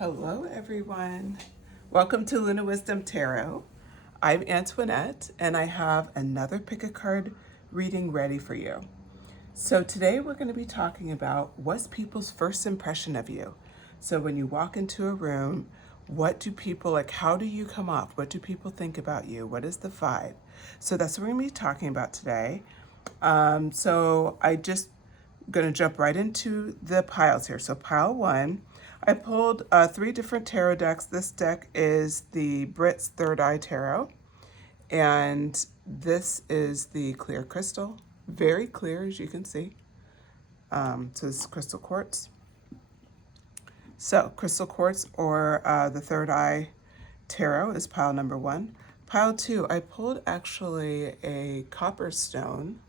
Hello, everyone. Welcome to Luna Wisdom Tarot. I'm Antoinette, and I have another pick a card reading ready for you. So today we're going to be talking about what's people's first impression of you. So when you walk into a room, what do people like? How do you come off? What do people think about you? What is the vibe? So that's what we're going to be talking about today. So I just going to jump right into the piles here. So pile one, I pulled 3 different tarot decks. This deck is the Britt's Third Eye Tarot, and this is the clear crystal. Very clear, as you can see. So this is crystal quartz. So crystal quartz or the Third Eye Tarot is pile number 1. Pile 2, I pulled actually a copper stone.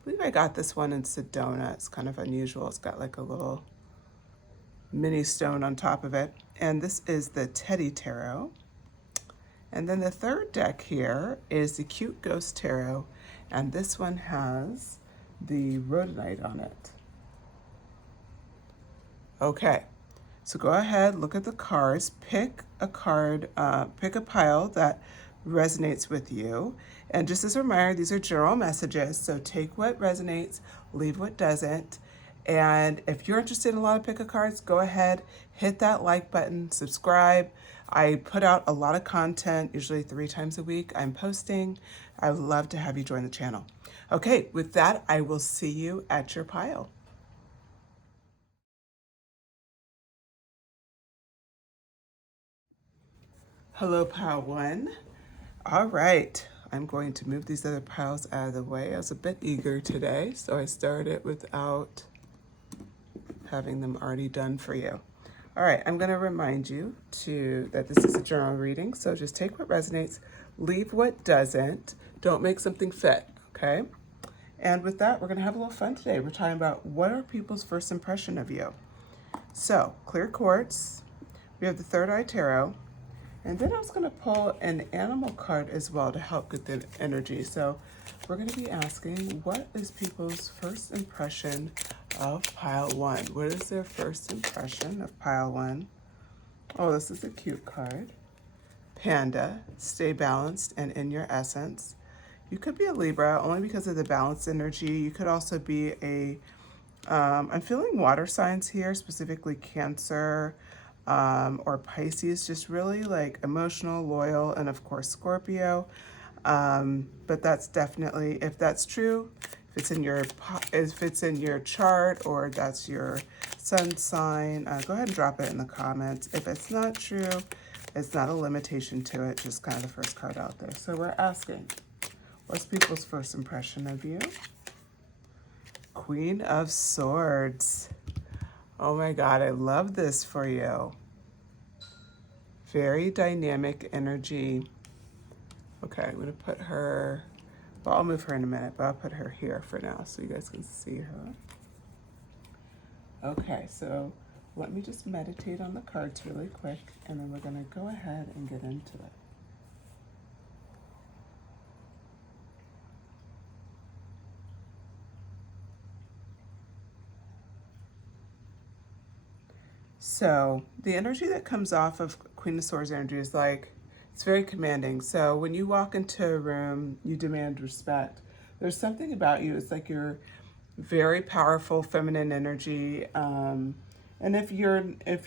I believe I got this one in Sedona. It's kind of unusual. It's got like a little mini stone on top of it. And this is the Teddy Tarot. And then the third deck here is the Cute Ghost Tarot. And this one has the rhodonite on it. Okay, so go ahead, look at the cards, pick a card, pick a pile that resonates with you. And just as a reminder, these are general messages, so take what resonates, leave what doesn't. And if you're interested in a lot of pick a cards, go ahead, hit that like button, subscribe. I put out a lot of content, usually 3 times a week I'm posting. I would love to have you join the channel. Okay, with that, I will see you at your pile. Hello, pile 1. All right, I'm going to move these other piles out of the way. I was a bit eager today, so I started without having them already done for you. All right, I'm going to remind you that this is a general reading, so just take what resonates, leave what doesn't. Don't make something fit, okay? And with that, we're going to have a little fun today. We're talking about what are people's first impression of you. So, clear quartz, we have the Third Eye Tarot, and then I was going to pull an animal card as well to help get the energy. So we're going to be asking, what is people's first impression of pile 1? What is their first impression of pile 1? Oh, this is a cute card. Panda, stay balanced and in your essence. You could be a Libra only because of the balanced energy. You could also be I'm feeling water signs here, specifically Cancer, or Pisces, just really like emotional, loyal, and of course Scorpio. But that's definitely, if that's true, if it's in your chart or that's your sun sign, go ahead and drop it in the comments. If it's not true, it's not a limitation to it, just kind of the first card out there. So we're asking, what's people's first impression of you? Queen of Swords. Oh my God, I love this for you. Very dynamic energy. Okay, I'm gonna put her, well, I'll move her in a minute, but I'll put her here for now so you guys can see her. Okay, so let me just meditate on the cards really quick, and then we're gonna go ahead and get into it. So the energy that comes off of Queen of Swords energy is like, it's very commanding. So when you walk into a room, you demand respect. There's something about you, it's like you're very powerful feminine energy. And if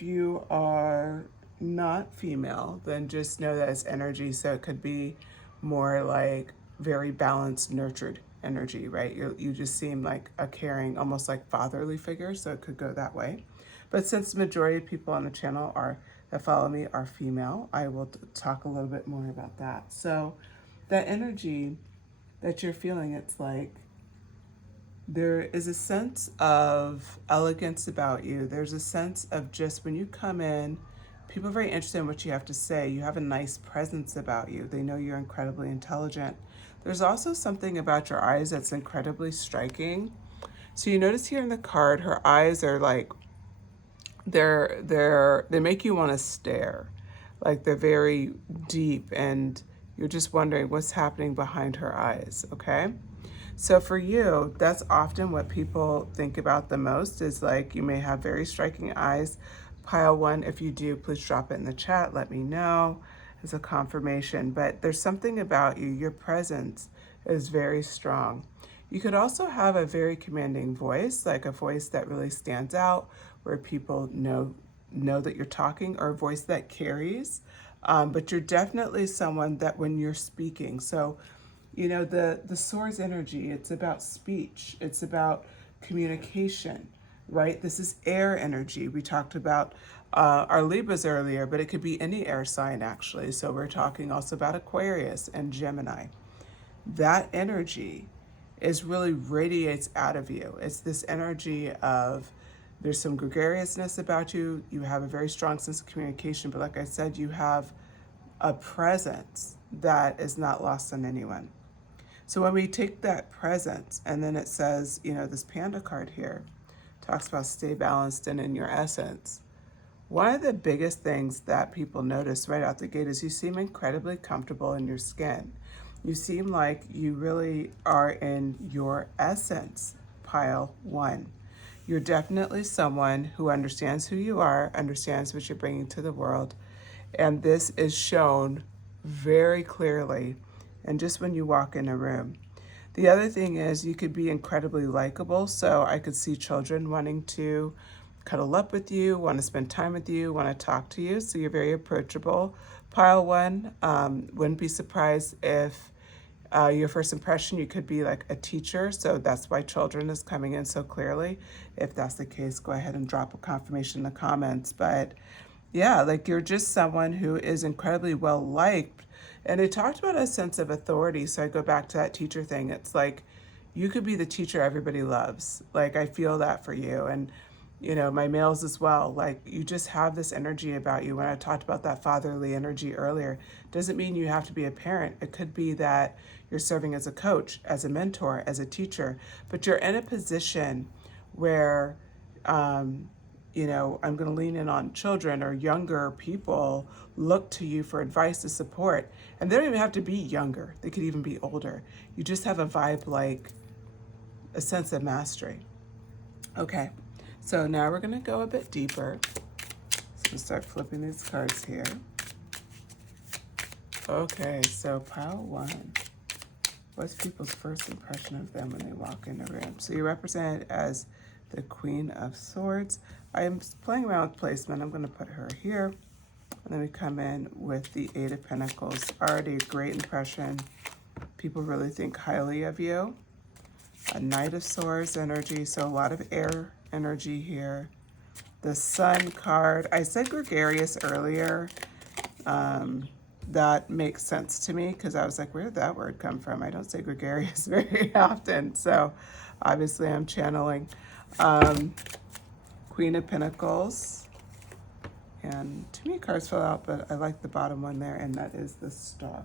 you are not female, then just know that it's energy. So it could be more like very balanced, nurtured energy, right? You just seem like a caring, almost like fatherly figure. So it could go that way. But since the majority of people on the channel that follow me are female, I will talk a little bit more about that. So that energy that you're feeling, it's like there is a sense of elegance about you. There's a sense of just when you come in, people are very interested in what you have to say. You have a nice presence about you. They know you're incredibly intelligent. There's also something about your eyes that's incredibly striking. So you notice here in the card, her eyes are like, they make you want to stare, like they're very deep, and you're just wondering what's happening behind her eyes. Okay, so for you, that's often what people think about the most, is like you may have very striking eyes, Pile 1, if you do, please drop it in the chat. Let me know as a confirmation. But there's something about you. Your presence is very strong. You could also have a very commanding voice, like a voice that really stands out, where people know that you're talking, or a voice that carries. But you're definitely someone that when you're speaking, so the swords energy, it's about speech, it's about communication, right? This is air energy. We talked about our Libras earlier, but it could be any air sign actually. So we're talking also about Aquarius and Gemini. That energy is really radiates out of you. It's this energy of, there's some gregariousness about you. You have a very strong sense of communication, but like I said, you have a presence that is not lost on anyone. So when we take that presence, and then it says, this panda card here talks about stay balanced and in your essence. One of the biggest things that people notice right out the gate is you seem incredibly comfortable in your skin. You seem like you really are in your essence, Pile 1. You're definitely someone who understands who you are, understands what you're bringing to the world, and this is shown very clearly and just when you walk in a room. The other thing is you could be incredibly likable. So I could see children wanting to cuddle up with you, want to spend time with you, want to talk to you. So you're very approachable. Pile 1, wouldn't be surprised if your first impression, you could be like a teacher. So that's why children is coming in so clearly. If that's the case, go ahead and drop a confirmation in the comments. But yeah, like you're just someone who is incredibly well liked. And it talked about a sense of authority. So I go back to that teacher thing. It's like you could be the teacher everybody loves. Like I feel that for you. And my males as well. Like you just have this energy about you. When I talked about that fatherly energy earlier, doesn't mean you have to be a parent. It could be that you're serving as a coach, as a mentor, as a teacher, but you're in a position where, I'm going to lean in on children or younger people look to you for advice to support. And they don't even have to be younger. They could even be older. You just have a vibe like a sense of mastery. Okay, so now we're going to go a bit deeper. So we'll start flipping these cards here. Okay, so Pile 1. What's people's first impression of them when they walk in the room? So you're represented as the Queen of Swords. I'm playing around with placement. I'm going to put her here. And then we come in with the Eight of Pentacles. Already a great impression. People really think highly of you. A Knight of Swords energy, so a lot of air energy here. The Sun card. I said gregarious earlier. That makes sense to me because I was like, where did that word come from? I don't say gregarious very often. So obviously I'm channeling. Queen of Pentacles. And too many cards fell out, but I like the bottom one there, and that is the Star.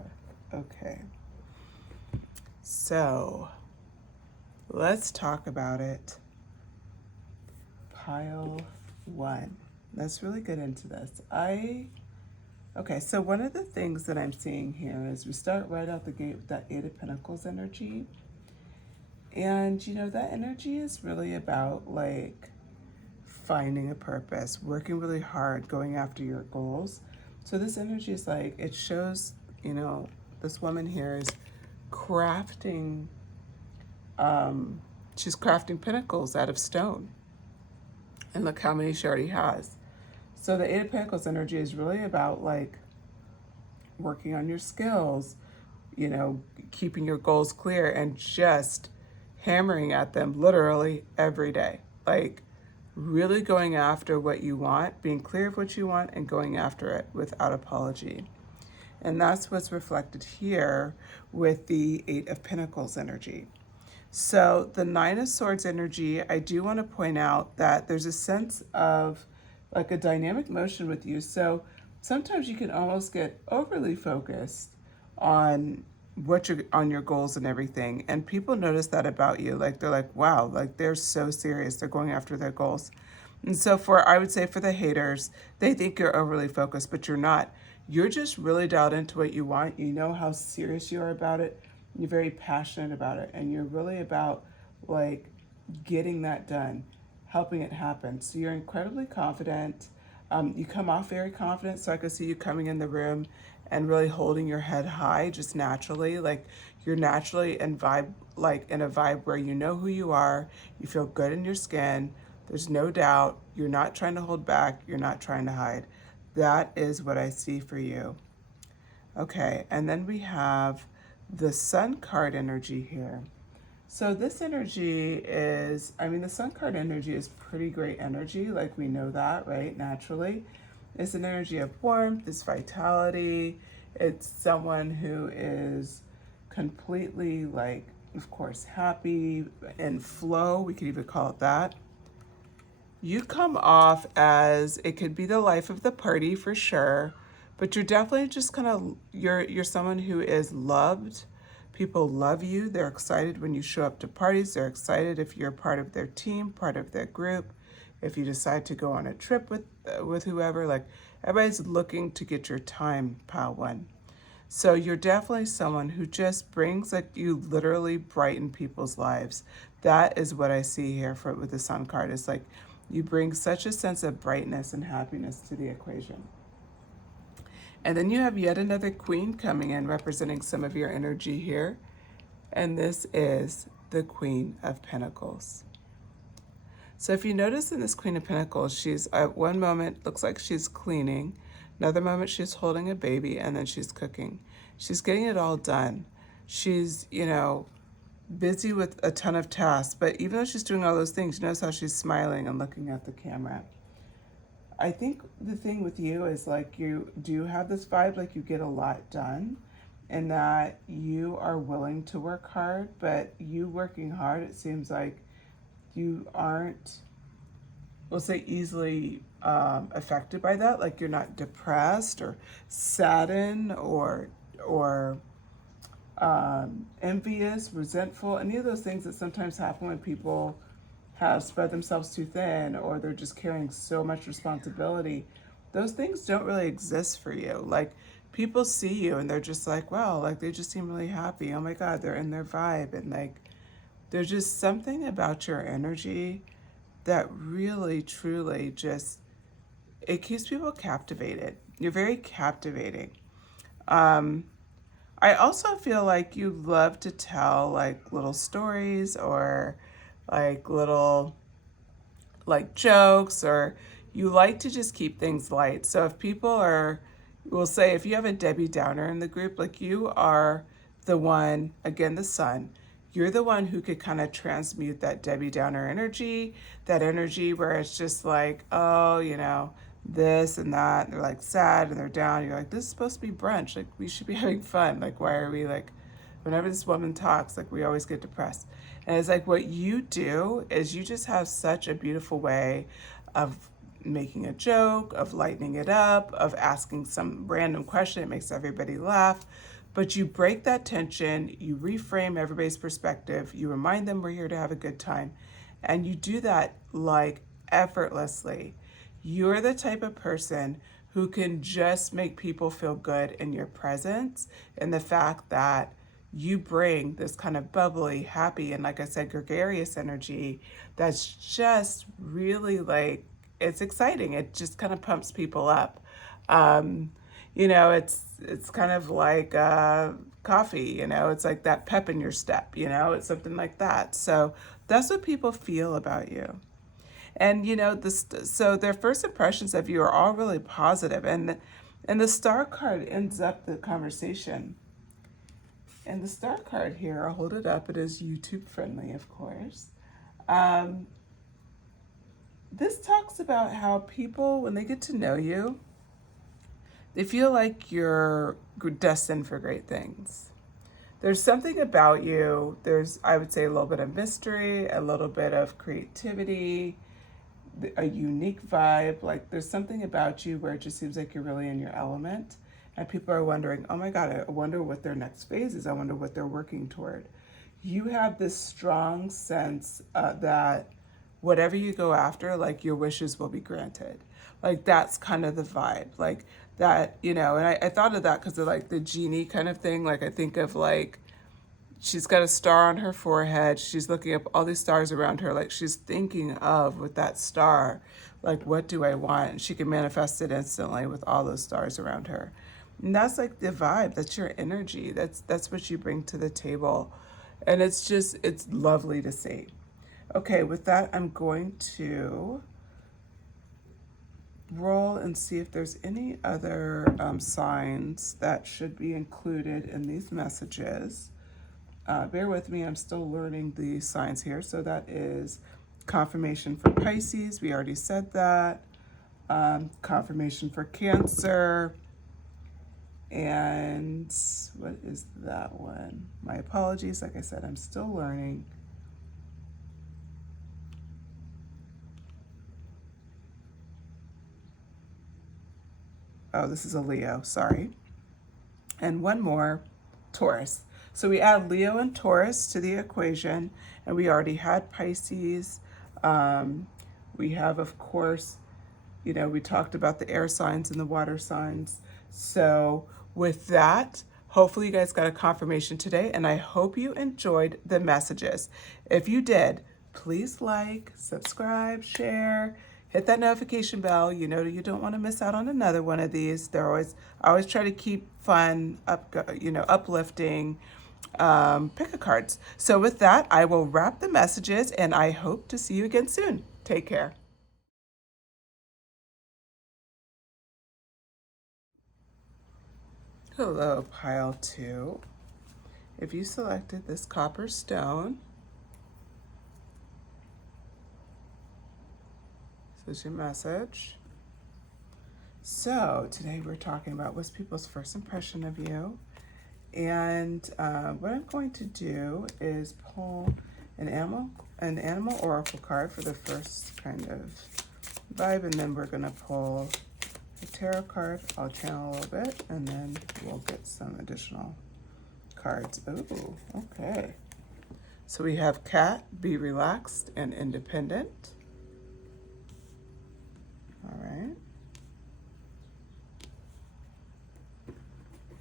Okay. So let's talk about it. Pile 1. Let's really get into this. Okay, so one of the things that I'm seeing here is we start right out the gate with that Eight of Pentacles energy. And, that energy is really about like finding a purpose, working really hard, going after your goals. So this energy is like, it shows, this woman here is crafting, she's crafting pinnacles out of stone. And look how many she already has. So the Eight of Pentacles energy is really about like working on your skills, keeping your goals clear and just hammering at them literally every day. Like really going after what you want, being clear of what you want and going after it without apology. And that's what's reflected here with the Eight of Pentacles energy. So the Nine of Swords energy, I do want to point out that there's a sense of like a dynamic motion with you. So sometimes you can almost get overly focused on on your goals and everything. And people notice that about you. Like they're like, wow, like they're so serious. They're going after their goals. And so I would say for the haters, they think you're overly focused, but you're not. You're just really dialed into what you want. You know how serious you are about it. You're very passionate about it. And you're really about like getting that done, helping it happen. So you're incredibly confident. You come off very confident, so I can see you coming in the room and really holding your head high just naturally. Like you're naturally in vibe, like in a vibe where you know who you are, you feel good in your skin, there's no doubt, you're not trying to hold back, you're not trying to hide. That is what I see for you. Okay, and then we have the Sun card energy here. So this energy is, I mean, the Sun card energy is pretty great energy, like we know that, right, naturally. It's an energy of warmth, it's vitality, it's someone who is completely, like, of course, happy, in flow, we could even call it that. You come off as, it could be the life of the party for sure, but you're definitely just kind of, you're someone who is loved. People love you. They're excited when you show up to parties. They're excited if you're part of their team, part of their group. If you decide to go on a trip with whoever, like everybody's looking to get your time, pile one. So you're definitely someone who just brings, like, you literally brighten people's lives. That is what I see here for with the Sun card. It's like you bring such a sense of brightness and happiness to the equation. And then you have yet another Queen coming in representing some of your energy here. And this is the Queen of Pentacles. So if you notice in this Queen of Pentacles, she's at one moment, looks like she's cleaning. Another moment she's holding a baby, and then she's cooking. She's getting it all done. She's, you know, busy with a ton of tasks, but even though she's doing all those things, you notice how she's smiling and looking at the camera. I think the thing with you is like you do have this vibe, like you get a lot done and that you are willing to work hard, but you working hard, it seems like you aren't, we'll say, easily affected by that. Like you're not depressed or saddened or envious, resentful, any of those things that sometimes happen when people have spread themselves too thin or they're just carrying so much responsibility. Those things don't really exist for you. Like people see you and they're just like, wow, like they just seem really happy. Oh my God, they're in their vibe. And like, there's just something about your energy that really, truly just, it keeps people captivated. You're very captivating. I also feel like you love to tell like little stories or like little like jokes, or you like to just keep things light. So if people are, we'll say if you have a Debbie Downer in the group, like you are the one, again, the Sun, you're the one who could kind of transmute that Debbie Downer energy, that energy where it's just like, oh, you know, this and that. And they're like sad and they're down. You're like, this is supposed to be brunch. Like, we should be having fun. Like, why are we like, whenever this woman talks, like, we always get depressed. And it's like what you do is you just have such a beautiful way of making a joke, of lightening it up, of asking some random question. It makes everybody laugh. But you break that tension, you reframe everybody's perspective, you remind them we're here to have a good time, and you do that like effortlessly. You're the type of person who can just make people feel good in your presence, and the fact that you bring this kind of bubbly, happy, and like I said, gregarious energy that's just really like, it's exciting. It just kind of pumps people up. You know, it's kind of like coffee, you know, it's like that pep in your step, you know, it's something like that. So that's what people feel about you. And, you know, so their first impressions of you are all really positive. And the star card ends up the conversation. And the star card here, I'll hold it up. It is YouTube friendly, of course. This talks about how people, when they get to know you, they feel like you're destined for great things. There's something about you. There's, I would say, a little bit of mystery, a little bit of creativity, a unique vibe. Like there's something about you where it just seems like you're really in your element. And people are wondering, oh my God, I wonder what their next phase is. I wonder what they're working toward. You have this strong sense that whatever you go after, like your wishes will be granted. Like that's kind of the vibe. Like that, you know, and I thought of that because of like the genie kind of thing. Like I think of like She's got a star on her forehead. She's looking up all these stars around her, like she's thinking of with that star, like, what do I want? And she can manifest it instantly with all those stars around her. And that's like the vibe. That's your energy. That's what you bring to the table. And it's lovely to see. Okay, with that, I'm going to roll and see if there's any other signs that should be included in these messages. Bear with me, I'm still learning the signs here. So that is confirmation for Pisces. We already said that. Confirmation for Cancer. And what is that one? My apologies. Like I said, I'm still learning. Oh, this is a Leo, sorry. And one more, Taurus. So we add Leo and Taurus to the equation, and we already had Pisces. We have, of course, we talked about the air signs and the water signs. So with that, hopefully you guys got a confirmation today, and I hope you enjoyed the messages. If you did, please like, subscribe, share, hit that notification bell. You don't want to miss out on another one of these. I always try to keep fun, uplifting pick a cards. So with that, I will wrap the messages, and I hope to see you again soon. Take care. Hello, pile 2. If you selected this copper stone, this is your message. So today we're talking about what's people's first impression of you. And what I'm going to do is pull an animal oracle card for the first kind of vibe, and then we're going to pull a tarot card. I'll channel a little bit, and then we'll get some additional cards. Ooh, okay. So we have cat, be relaxed and independent. All right.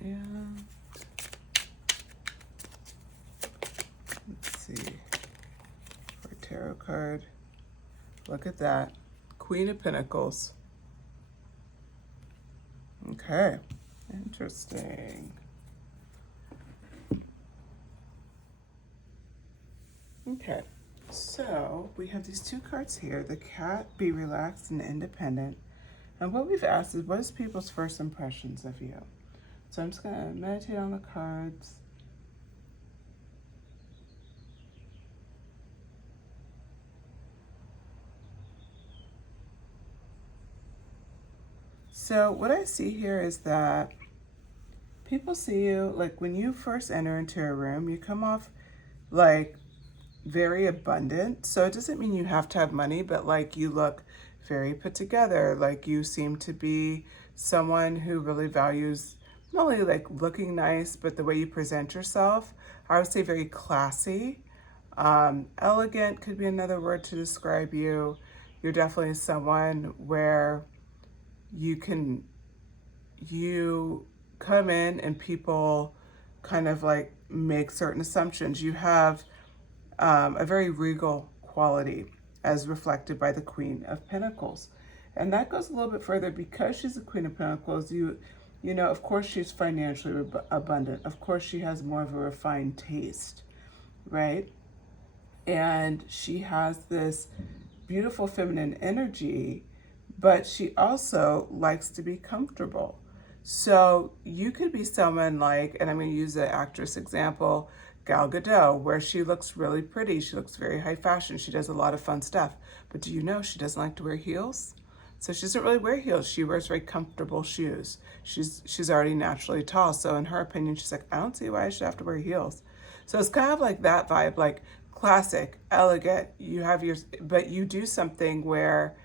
And let's see, for a tarot card, look at that, Queen of Pentacles. Okay, interesting. Okay, so we have these two cards here, the cat, be relaxed and independent. And what we've asked is, what is people's first impressions of you? So I'm just going to meditate on the cards. So what I see here is that people see you, like when you first enter into a room, you come off like very abundant. So it doesn't mean you have to have money, but like you look very put together. Like you seem to be someone who really values not only like looking nice, but the way you present yourself. I would say very classy. Elegant could be another word to describe you. You're definitely someone where you come in and people kind of like make certain assumptions. You have a very regal quality as reflected by the Queen of Pentacles. And that goes a little bit further because she's the Queen of Pentacles. Of course she's financially abundant. Of course she has more of a refined taste, right? And she has this beautiful feminine energy, but she also likes to be comfortable. So you could be someone like, and I'm going to use the actress example, Gal Gadot, where she looks really pretty. She looks very high fashion. She does a lot of fun stuff. But do you know she doesn't like to wear heels? So she doesn't really wear heels. She wears very comfortable shoes. She's already naturally tall. So in her opinion, she's like, I don't see why I should have to wear heels. So it's kind of like that vibe, like classic, elegant. But you do something where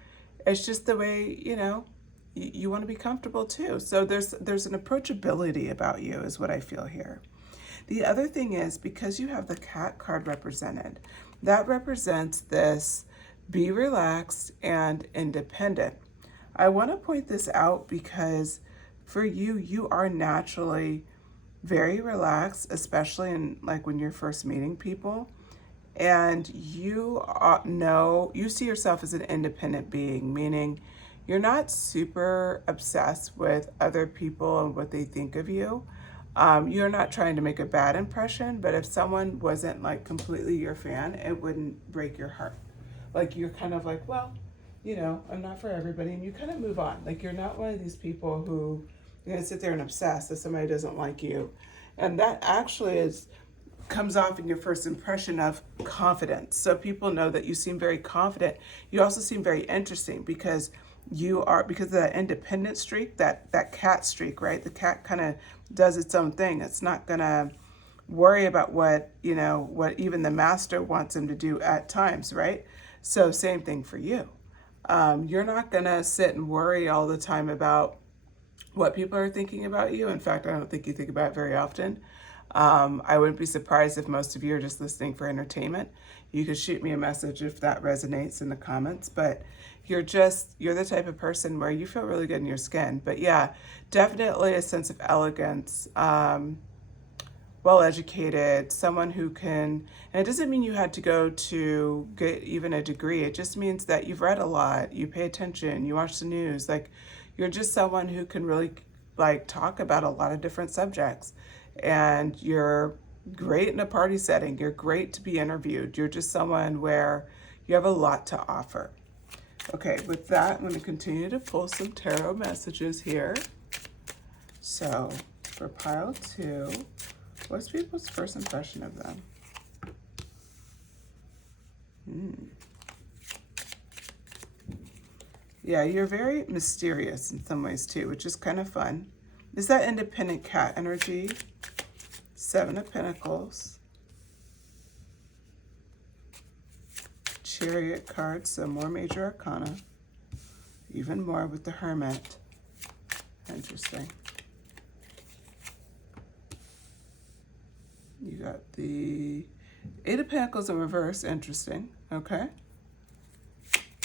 it's just the way, you want to be comfortable too. So there's an approachability about you is what I feel here. The other thing is, because you have the cat card represented, that represents this be relaxed and independent. I want to point this out because for you, you are naturally very relaxed, especially in like when you're first meeting people. And you see yourself as an independent being, meaning you're not super obsessed with other people and what they think of you. You're not trying to make a bad impression, but if someone wasn't like completely your fan, it wouldn't break your heart. Like you're kind of like, well, I'm not for everybody, and you kind of move on. Like you're not one of these people who you're gonna sit there and obsess if somebody doesn't like you, and that actually comes off in your first impression of confidence. So people know that you seem very confident. You also seem very interesting because because of that independent streak, that cat streak, right? The cat kind of does its own thing. It's not gonna worry about what even the master wants him to do at times, right? So same thing for you. You're not gonna sit and worry all the time about what people are thinking about you. In fact, I don't think you think about it very often. I wouldn't be surprised if most of you are just listening for entertainment. You could shoot me a message if that resonates in the comments, but you're the type of person where you feel really good in your skin. But yeah, definitely a sense of elegance, well educated, someone who can, and it doesn't mean you had to go to get even a degree. It just means that you've read a lot, you pay attention, you watch the news. Like you're just someone who can really like talk about a lot of different subjects, and you're great in a party setting. You're great to be interviewed. You're just someone where you have a lot to offer. Okay, with that, I'm going to continue to pull some tarot messages here. So for pile 2, what's people's first impression of them? Yeah, you're very mysterious in some ways too, which is kind of fun. Is that independent cat energy? 7 of Pentacles. Chariot card, so more major arcana. Even more with the Hermit. Interesting. You got the 8 of Pentacles in reverse. Interesting. Okay.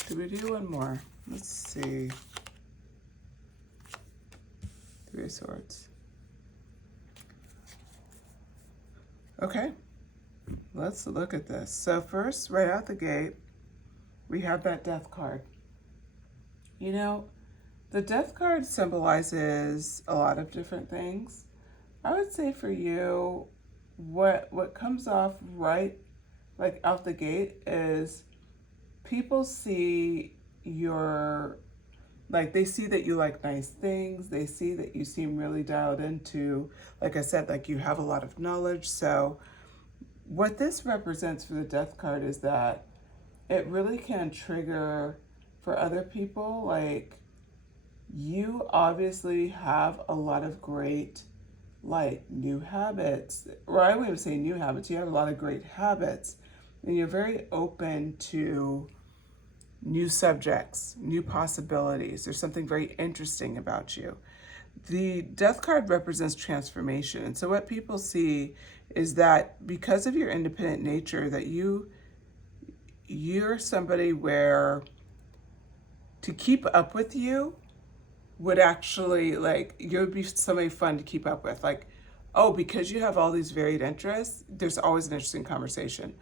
Did we do one more? Let's see. 3 of Swords. Okay. Let's look at this. So first, right out the gate, we have that Death card. The Death card symbolizes a lot of different things. I would say for you, what comes off right like out the gate is people see they see that you like nice things. They see that you seem really dialed into, like I said, like you have a lot of knowledge. So what this represents for the Death card is that it really can trigger for other people. Like you obviously have a lot of great new habits, or I wouldn't say new habits. You have a lot of great habits, and you're very open to new subjects, new possibilities. There's something very interesting about you. The Death card represents transformation. And so what people see is that because of your independent nature, that you're somebody where to keep up with you would actually you would be somebody fun to keep up with. Like, oh, because you have all these varied interests, there's always an interesting conversation.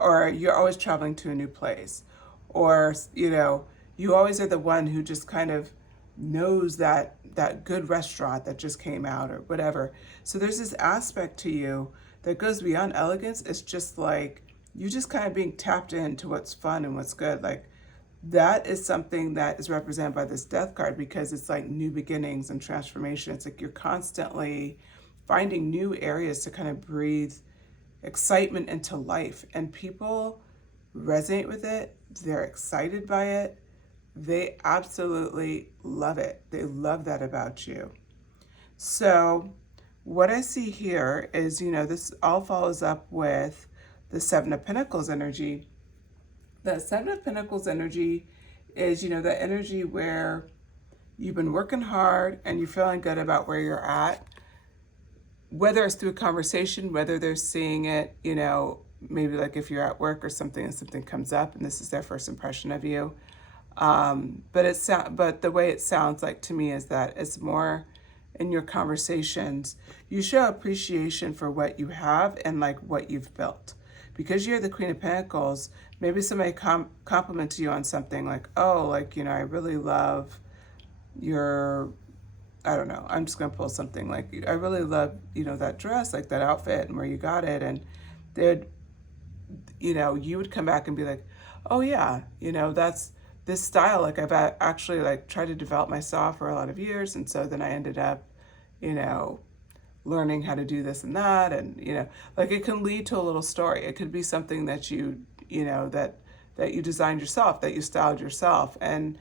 Or you're always traveling to a new place. Or, you always are the one who just kind of knows that good restaurant that just came out or whatever. So there's this aspect to you that goes beyond elegance. It's just like you just kind of being tapped into what's fun and what's good. Like that is something that is represented by this Death card, because it's like new beginnings and transformation. It's like you're constantly finding new areas to kind of breathe excitement into life, and people resonate with it. They're excited by it. They absolutely love it. They love that about you. So what I see here is, this all follows up with the 7 of Pentacles energy. The 7 of Pentacles energy is, the energy where you've been working hard and you're feeling good about where you're at, whether it's through a conversation, whether they're seeing it, maybe like if you're at work or something and something comes up and this is their first impression of you. But the way it sounds like to me is that it's more in your conversations, you show appreciation for what you have and like what you've built. Because you're the Queen of Pentacles, maybe somebody compliments you on something like, oh, like, you know, I really love your, I don't know, I'm just going to pull something like, I really love, you know, that dress, like that outfit and where you got it. And they'd, you know, you would come back and be like, oh yeah, you know, that's this style, like I've actually like tried to develop myself for a lot of years. And so then I ended up, you know, learning how to do this and that. And, you know, like it can lead to a little story. It could be something that you know, that you designed yourself, that you styled yourself. And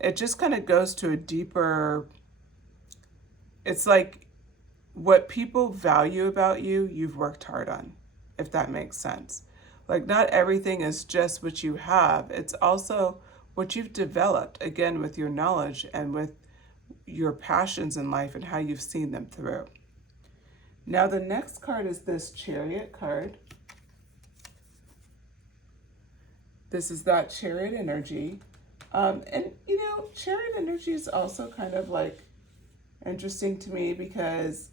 it just kind of goes to a deeper, it's like what people value about you, you've worked hard on, if that makes sense. Like not everything is just what you have. It's also what you've developed, again, with your knowledge and with your passions in life and how you've seen them through. Now the next card is this Chariot card. This is that Chariot energy. And, you know, Chariot energy is also kind of like interesting to me because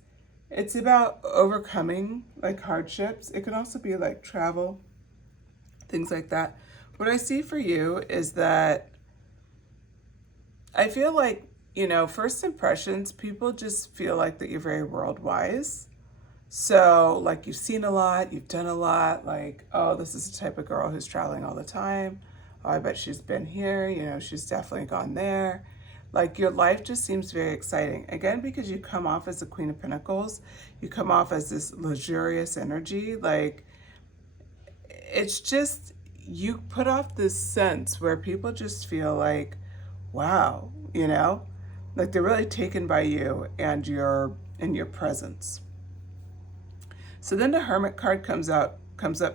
it's about overcoming like hardships. It can also be like travel, things like that. What I see for you is that I feel like, you know, first impressions, people just feel like that you're very world wise. So like you've seen a lot, you've done a lot, like, oh, this is the type of girl who's traveling all the time. Oh, I bet she's been here, you know, she's definitely gone there. Like your life just seems very exciting. Again, because you come off as the Queen of Pentacles, you come off as this luxurious energy. Like it's just, you put off this sense where people just feel like, wow, you know, like they're really taken by you and your presence. So then the Hermit card comes up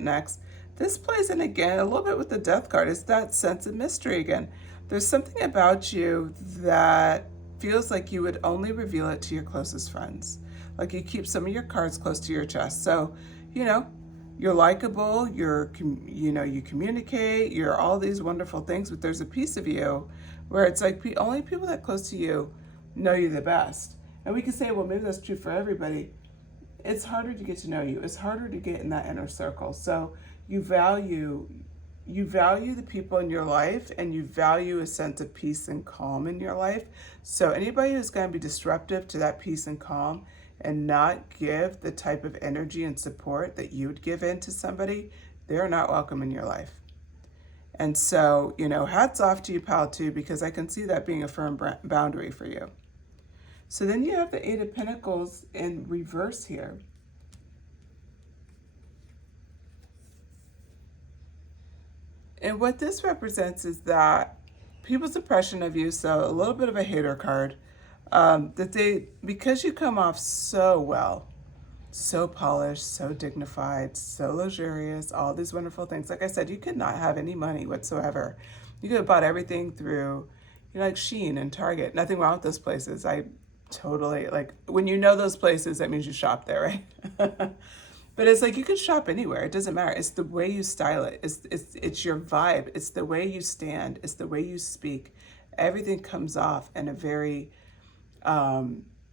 next. This plays in again a little bit with the Death card. It's that sense of mystery again. There's something about you that feels like you would only reveal it to your closest friends. Like you keep some of your cards close to your chest. So, you know, you're likable, you know, you communicate, you're all these wonderful things, but there's a piece of you where it's like only people that close to you know you the best. And we can say, well, maybe that's true for everybody. It's harder to get to know you. It's harder to get in that inner circle. So you value the people in your life and you value a sense of peace and calm in your life. So anybody who's going to be disruptive to that peace and calm and not give the type of energy and support that you would give in to somebody, they're not welcome in your life. And so, you know, hats off to you, pal, too, because I can see that being a firm boundary for you. So then you have the Eight of Pentacles in reverse here. And what this represents is that people's impression of you, so a little bit of a hater card, that because you come off so well, so polished, so dignified, so luxurious, all these wonderful things. Like I said, you could not have any money whatsoever. You could have bought everything through, you know, like Shein and Target. Nothing wrong with those places. I totally, like, when you know those places, that means you shop there, right? But it's like you can shop anywhere. It doesn't matter. It's the way you style it. It's your vibe. It's the way you stand. It's the way you speak. Everything comes off in a very,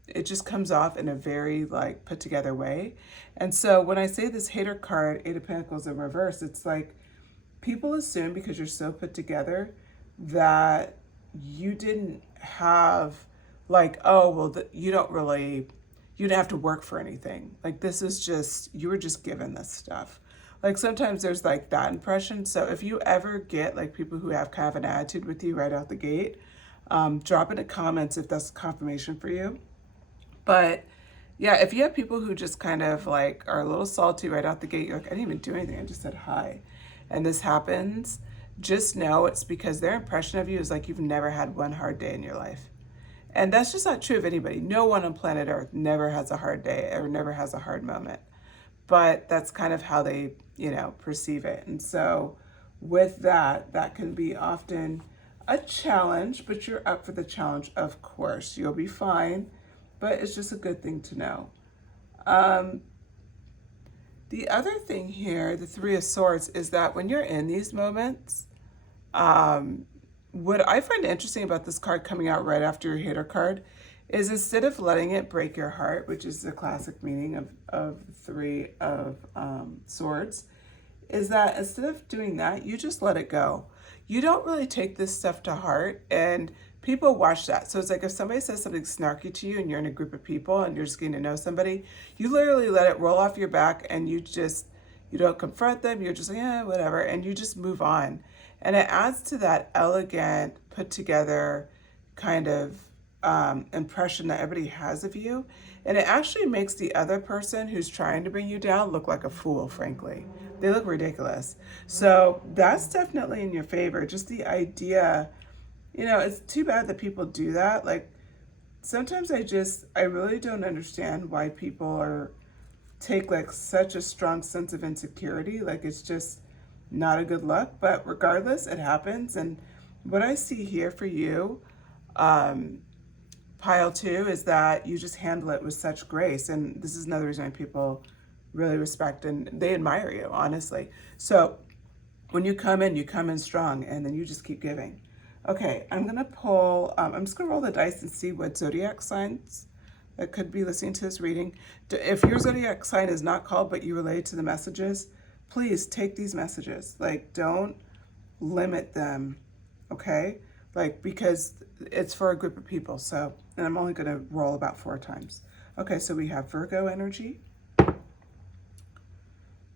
it just comes off in a very like put together way. And so when I say this hater card, Eight of Pentacles in reverse, it's like people assume because you're so put together that you didn't have like, oh, well, you didn't have to work for anything. Like this is just, you were just given this stuff. Like sometimes there's like that impression. So if you ever get like people who have kind of an attitude with you right out the gate, drop in the comments if that's confirmation for you. But yeah, if you have people who just kind of like are a little salty right out the gate, you're like, I didn't even do anything, I just said hi. And this happens, just know it's because their impression of you is like you've never had one hard day in your life. And that's just not true of anybody. No one on planet Earth never has a hard day or never has a hard moment. But that's kind of how they, you know, perceive it. And so with that, that can be often a challenge, but you're up for the challenge, of course. You'll be fine, but it's just a good thing to know. The other thing here, the Three of Swords, is that when you're in these moments, what I find interesting about this card coming out right after your hater card is instead of letting it break your heart, which is the classic meaning of Three of Swords, is that instead of doing that, you just let it go. You don't really take this stuff to heart, and people watch that. So it's like if somebody says something snarky to you and you're in a group of people and you're just getting to know somebody, you literally let it roll off your back and you don't confront them. You're just like, yeah, whatever. And you just move on. And it adds to that elegant, put together kind of impression that everybody has of you. And it actually makes the other person who's trying to bring you down look like a fool, frankly. They look ridiculous. So that's definitely in your favor. Just the idea, it's too bad that people do that. Like sometimes I really don't understand why people take like such a strong sense of insecurity. Like it's just not a good look, but regardless, it happens. And what I see here for you, pile 2, is that you just handle it with such grace. And this is another reason why people really respect and they admire you, honestly. So when you come in strong, and then you just keep giving. Okay, I'm gonna pull, I'm just gonna roll the dice and see what zodiac signs that could be listening to this reading. If your zodiac sign is not called, but you relate to the messages, please take these messages. Like, don't limit them, okay? Like, because it's for a group of people. So, and I'm only gonna roll about 4 times. Okay, so we have Virgo energy.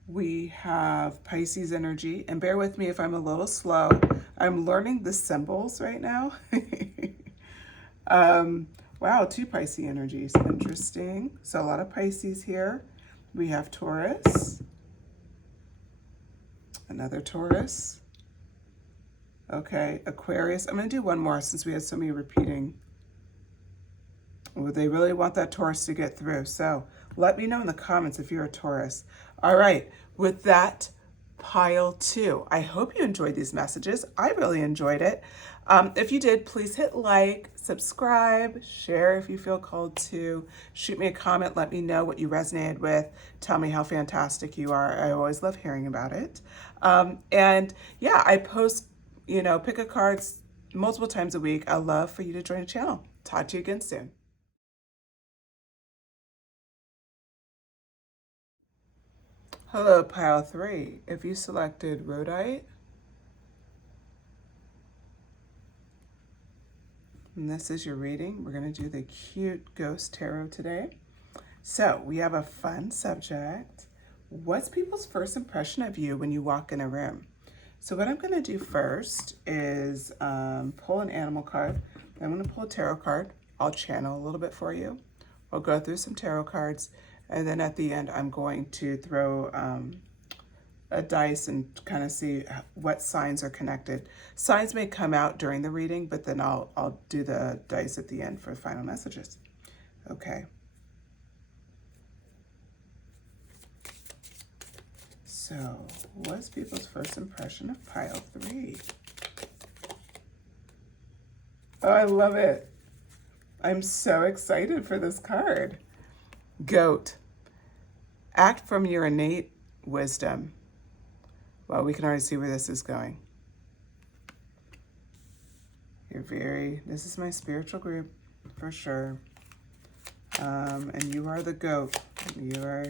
We have Pisces energy, and bear with me if I'm a little slow. I'm learning the symbols right now. Wow, 2 Pisces energies, interesting. So a lot of Pisces here. We have Taurus, another Taurus. Okay, Aquarius. I'm gonna do one more since we had so many repeating. Well, they really want that Taurus to get through. So let me know in the comments if you're a Taurus. All right, with that, pile 2. I hope you enjoyed these messages. I really enjoyed it. If you did, please hit like, subscribe, share if you feel called to, shoot me a comment, let me know what you resonated with, tell me how fantastic you are. I always love hearing about it. And yeah, I post, pick a cards multiple times a week. I'd love for you to join the channel. Talk to you again soon. Hello, pile 3. If you selected rhodite, and this is your reading, we're going to do the cute ghost tarot today. So we have a fun subject. What's people's first impression of you when you walk in a room? So what I'm going to do first is pull an animal card. I'm going to pull a tarot card. I'll channel a little bit for you. I'll go through some tarot cards. And then at the end, I'm going to throw a dice and kind of see what signs are connected. Signs may come out during the reading, but then I'll do the dice at the end for final messages. Okay. So, what's people's first impression of pile 3? Oh, I love it. I'm so excited for this card. Goat. Act from your innate wisdom. Well, we can already see where this is going. This is my spiritual group for sure. And you are the goat. You are,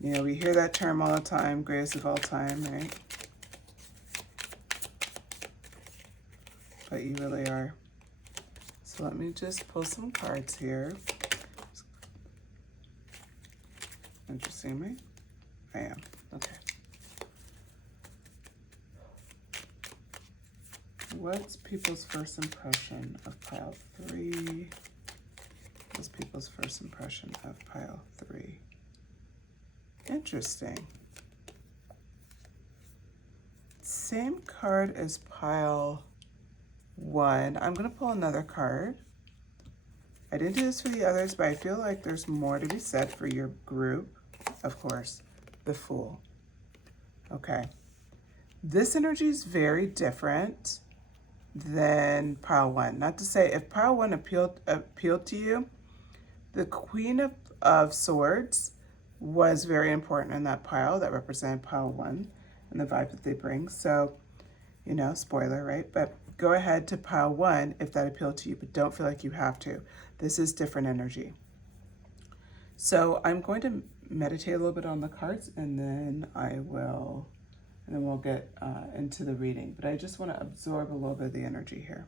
we hear that term all the time, greatest of all time, right? But you really are. So let me just pull some cards here. Interesting, right? I am. Okay. What's people's first impression of pile 3? What's people's first impression of pile 3? Interesting. Same card as pile 1. I'm going to pull another card. I didn't do this for the others, but I feel like there's more to be said for your group. Of course, the Fool. Okay. This energy is very different than pile 1. Not to say if pile 1 appealed to you, the Queen of Swords was very important in that pile that represented pile 1 and the vibe that they bring. So, spoiler, right? But go ahead to pile 1 if that appealed to you, but don't feel like you have to. This is different energy. So I'm going to meditate a little bit on the cards, and then we'll get into the reading. But I just want to absorb a little bit of the energy here.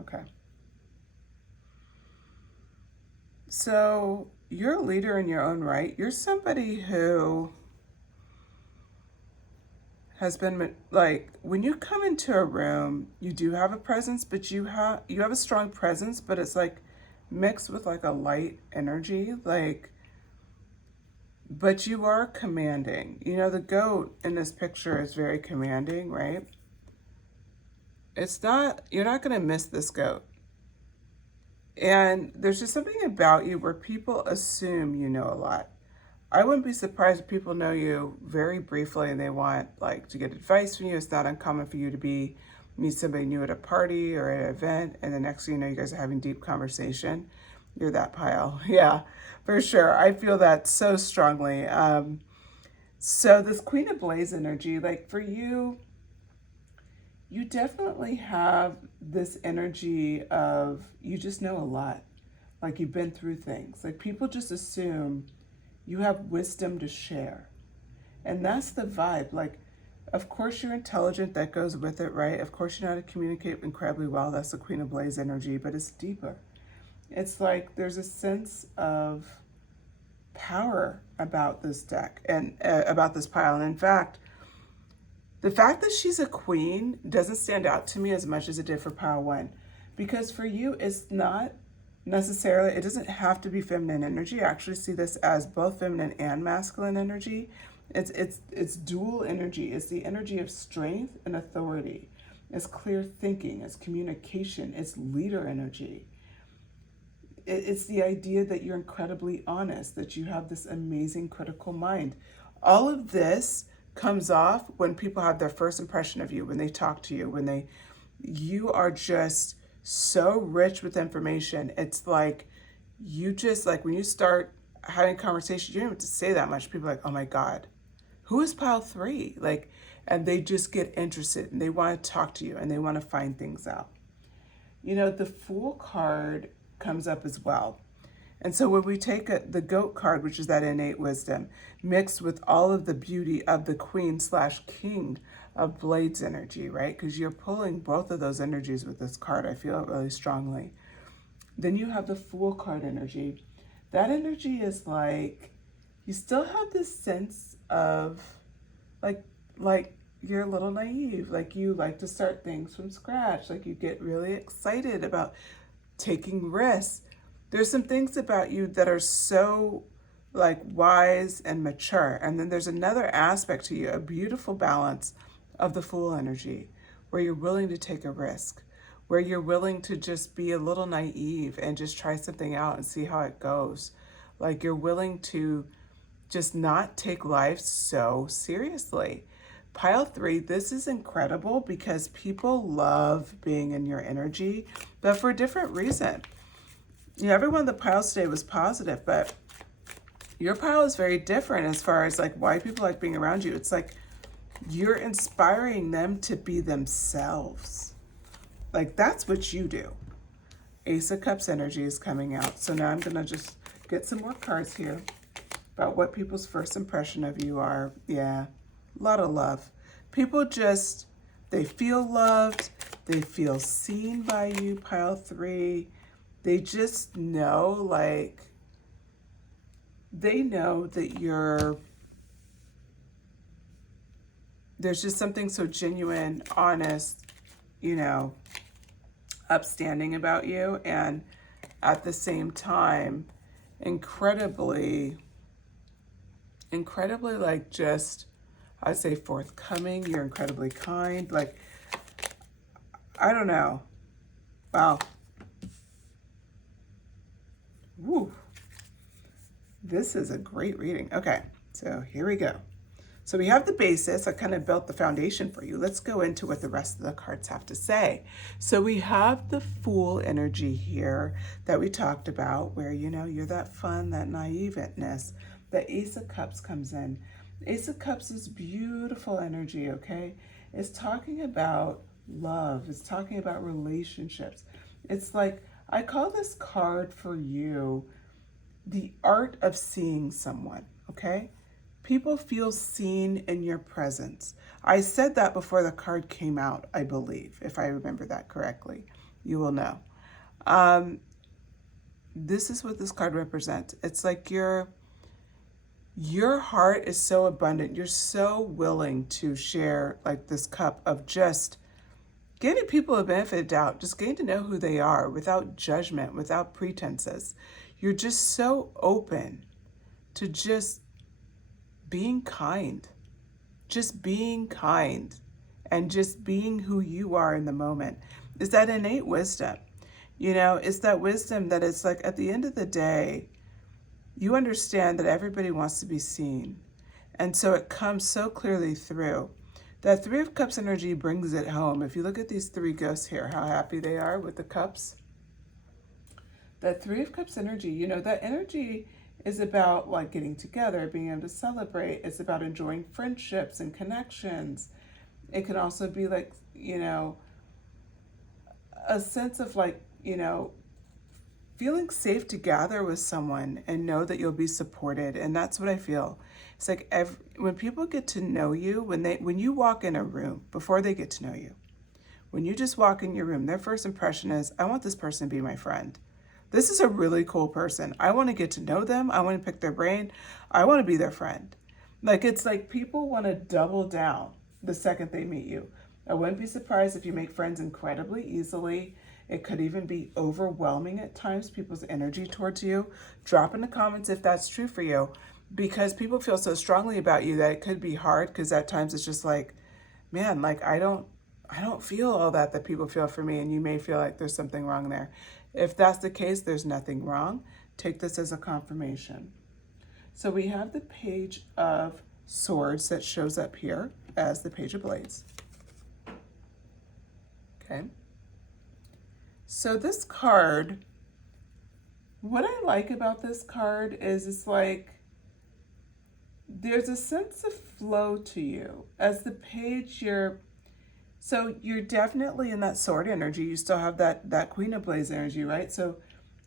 Okay. So you're a leader in your own right. You're somebody who has been like, when you come into a room, you do have a presence, but you have a strong presence, but it's like mixed with like a light energy, like, but you are commanding. You know, the goat in this picture is very commanding, right? You're not going to miss this goat. And there's just something about you where people assume you know a lot. I wouldn't be surprised if people know you very briefly and they want like to get advice from you. It's not uncommon for you to meet somebody new at a party or at an event, and the next thing you know, you guys are having deep conversation. You're that pile. Yeah, for sure. I feel that so strongly. So this Queen of Blaze energy, like for you, you definitely have this energy of you just know a lot. Like you've been through things. Like people just assume you have wisdom to share. And that's the vibe. Like, of course you're intelligent, that goes with it, right? Of course you know how to communicate incredibly well. That's the Queen of Blaze energy, but it's deeper. It's like there's a sense of power about this deck and about this pile. And in fact, the fact that she's a queen doesn't stand out to me as much as it did for pile 1. Because for you, it's not necessarily, it doesn't have to be feminine energy. I actually see this as both feminine and masculine energy. It's dual energy. It's the energy of strength and authority. It's clear thinking. It's communication. It's leader energy. It's the idea that you're incredibly honest, that you have this amazing critical mind. All of this comes off when people have their first impression of you, when they talk to you, you are just so rich with information. It's like you just, like when you start having conversations, you don't have to say that much. People are like, oh my God, who is pile 3? Like, and they just get interested and they want to talk to you and they want to find things out. You know, the Fool card comes up as well. And so when we take the goat card, which is that innate wisdom, mixed with all of the beauty of the queen/king of blades energy, right? Because you're pulling both of those energies with this card. I feel it really strongly. Then you have the Fool card energy. That energy is like, you still have this sense of like you're a little naive. Like you like to start things from scratch. Like you get really excited about taking risks. There's some things about you that are so like wise and mature. And then there's another aspect to you, a beautiful balance of the Fool energy, where you're willing to take a risk, where you're willing to just be a little naive and just try something out and see how it goes. Like you're willing to just not take life so seriously. Pile 3, this is incredible because people love being in your energy, but for a different reason. You know, every one of the piles today was positive, but your pile is very different as far as like why people like being around you. It's like you're inspiring them to be themselves. Like that's what you do. Ace of Cups energy is coming out. So now I'm going to just get some more cards here about what people's first impression of you are. Yeah, a lot of love. People just, they feel loved. They feel seen by you, pile 3. They just know, like, they know that there's just something so genuine, honest, you know, upstanding about you. And at the same time, incredibly, like just, I'd say forthcoming. You're incredibly kind. Like, I don't know. Wow. Woo. This is a great reading. Okay, so here we go. So we have the basis. I kind of built the foundation for you. Let's go into what the rest of the cards have to say. So we have the Fool energy here that we talked about, where, you know, you're that fun, that naiveness. The Ace of Cups comes in. Ace of Cups is beautiful energy, okay? It's talking about love. It's talking about relationships. It's like, I call this card for you the art of seeing someone, okay? People feel seen in your presence. I said that before the card came out, I believe, if I remember that correctly. You will know. This is what this card represents. It's like your heart is so abundant. You're so willing to share like this cup of just giving people a benefit of doubt, just getting to know who they are without judgment, without pretenses. You're just so open to just being kind, and just being who you are in the moment. Is that innate wisdom? You know, it's that wisdom that it's like at the end of the day, you understand that everybody wants to be seen. And so it comes so clearly through. That Three of Cups energy brings it home. If you look at these three ghosts here, how happy they are with the cups. That Three of Cups energy, you know, that energy is about like getting together, being able to celebrate. It's about enjoying friendships and connections. It can also be like, you know, a sense of like, you know, feeling safe to gather with someone and know that you'll be supported. And that's what I feel. It's like when people get to know you, when you walk in a room, before they get to know you, when you just walk in your room, their first impression is, I want this person to be my friend. This is a really cool person. I want to get to know them. I want to pick their brain. I want to be their friend. Like, it's like people want to double down the second they meet you. I wouldn't be surprised if you make friends incredibly easily. It could even be overwhelming at times, people's energy towards you. Drop in the comments if that's true for you, because people feel so strongly about you that it could be hard, because at times it's just like, man, like I don't feel all that people feel for me, and you may feel like there's something wrong there. If that's the case, there's nothing wrong. Take this as a confirmation. So we have the Page of Swords that shows up here as the Page of Blades. Okay. So this card, what I like about this card is it's like there's a sense of flow to you. As the page, you're definitely in that sword energy. You still have that Queen of Blades energy, right? So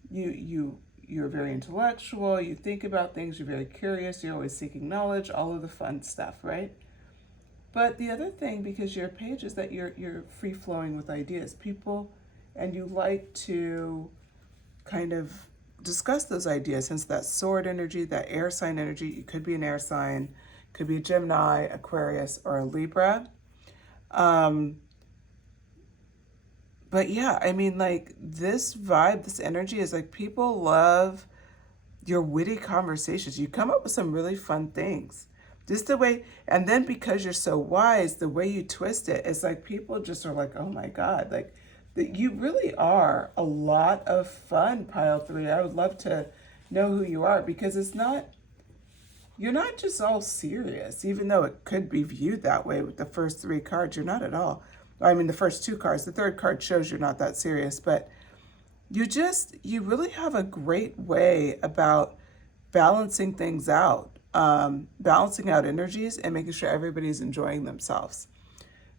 you're very intellectual, you think about things, you're very curious, you're always seeking knowledge, all of the fun stuff, right? But the other thing, because you're a page, is that you're free flowing with ideas. People, and you like to kind of discuss those ideas, hence that sword energy, that air sign energy. You could be an air sign, could be a Gemini, Aquarius, or a Libra. But yeah, I mean, like this vibe, this energy is like people love your witty conversations. You come up with some really fun things. Just the way, and then because you're so wise, the way you twist it, it's like people just are like, oh my God, like you really are a lot of fun, pile 3. I would love to know who you are, because you're not just all serious, even though it could be viewed that way with the first 3 cards. You're not at all. I mean, the first 2 cards. The third card shows you're not that serious, but you really have a great way about balancing things out, balancing out energies and making sure everybody's enjoying themselves.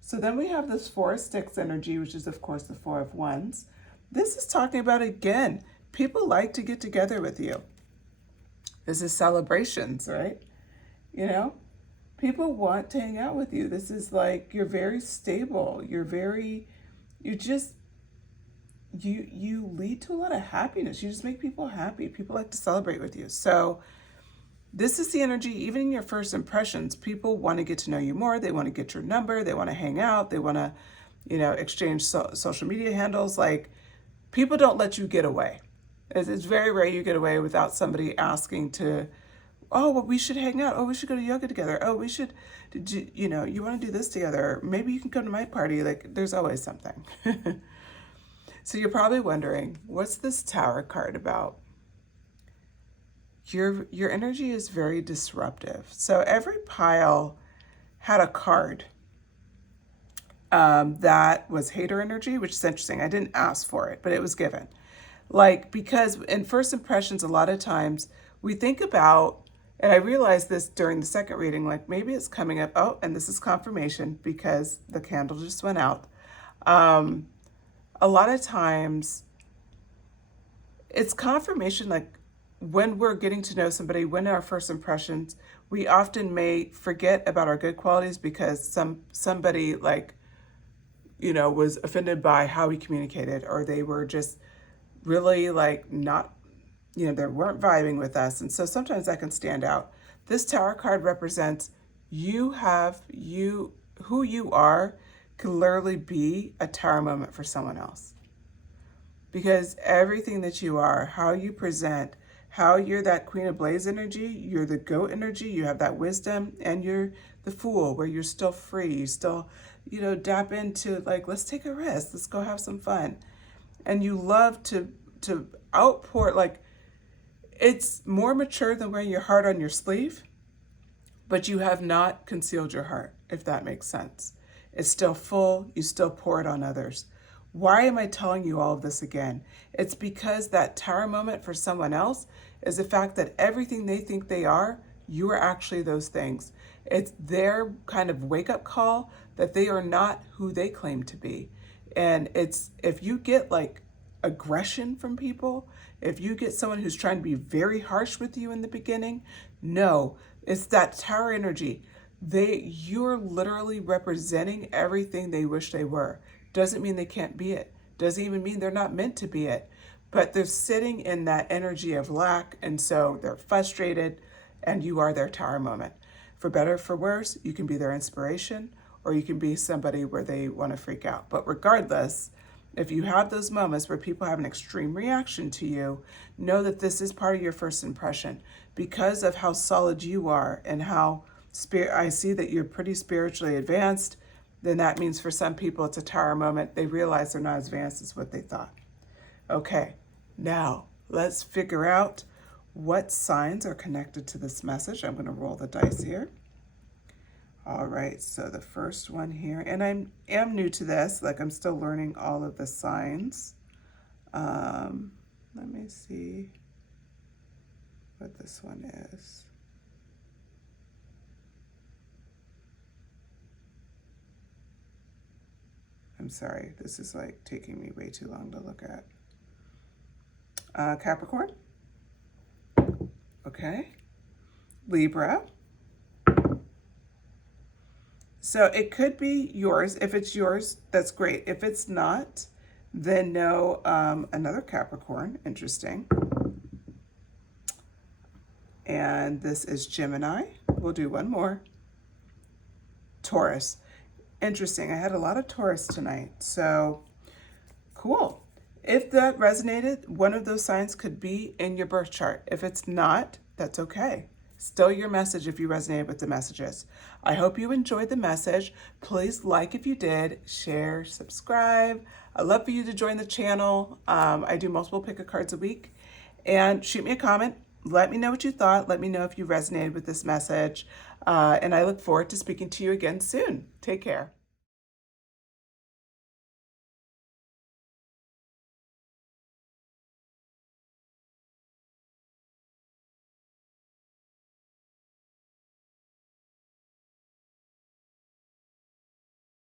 So then we have this 4 of Sticks energy, which is, of course, the 4 of Wands. This is talking about, again, people like to get together with you. This is celebrations, right? You know, people want to hang out with you. This is like, you're very stable. You lead to a lot of happiness. You just make people happy. People like to celebrate with you. So this is the energy, even in your first impressions, people want to get to know you more. They want to get your number. They want to hang out. They want to, exchange social media handles. Like, people don't let you get away. It's very rare you get away without somebody asking to, oh, well, we should hang out. Oh, we should go to yoga together. Oh, we should, you want to do this together. Maybe you can come to my party. Like, there's always something. So you're probably wondering, what's this Tower card about? Your energy is very disruptive. So every pile had a card that was hater energy, which is interesting. I didn't ask for it, but it was given. Like, because in first impressions, a lot of times we think about, and I realized this during the second reading, like maybe it's coming up. Oh, and this is confirmation because the candle just went out. A lot of times it's confirmation, like when we're getting to know somebody, when our first impressions, we often may forget about our good qualities because somebody like, was offended by how we communicated, or they were just really like not, they weren't vibing with us. And so sometimes that can stand out. This Tower card represents who you are can literally be a Tower moment for someone else. Because everything that you are, how you present, how you're that Queen of Blaze energy, you're the goat energy, you have that wisdom, and you're the Fool, where you're still free, you still, dap into like, let's take a risk, let's go have some fun. And you love to outpour, like it's more mature than wearing your heart on your sleeve, but you have not concealed your heart, if that makes sense. It's still full, you still pour it on others. Why am I telling you all of this again? It's because that Tower moment for someone else is the fact that everything they think they are, you are actually those things. It's their kind of wake-up call that they are not who they claim to be. And it's, if you get like aggression from people, if you get someone who's trying to be very harsh with you in the beginning, no, it's that Tower energy. You're literally representing everything they wish they were. Doesn't mean they can't be it. Doesn't even mean they're not meant to be it. But they're sitting in that energy of lack, and so they're frustrated, and you are their Tower moment. For better or for worse, you can be their inspiration, or you can be somebody where they want to freak out. But regardless, if you have those moments where people have an extreme reaction to you, know that this is part of your first impression. Because of how solid you are and how I see that you're pretty spiritually advanced, then that means for some people it's a Tower moment. They realize they're not as advanced as what they thought. Okay, now let's figure out what signs are connected to this message. I'm going to roll the dice here. All right, so the first one here, and I am new to this, like I'm still learning all of the signs. Let me see what this one is. I'm sorry, this is like taking me way too long to look at. Capricorn. Okay. Libra. So it could be yours. If it's yours, that's great. If it's not, then no, another Capricorn. Interesting. And this is Gemini. We'll do one more. Taurus. Interesting. I had a lot of Taurus tonight. So cool. If that resonated, one of those signs could be in your birth chart. If it's not, that's okay. Still your message if you resonated with the messages. I hope you enjoyed the message. Please like if you did, share, subscribe. I'd love for you to join the channel. I do multiple pick-a-cards a week. And shoot me a comment. Let me know what you thought. Let me know if you resonated with this message. And I look forward to speaking to you again soon. Take care.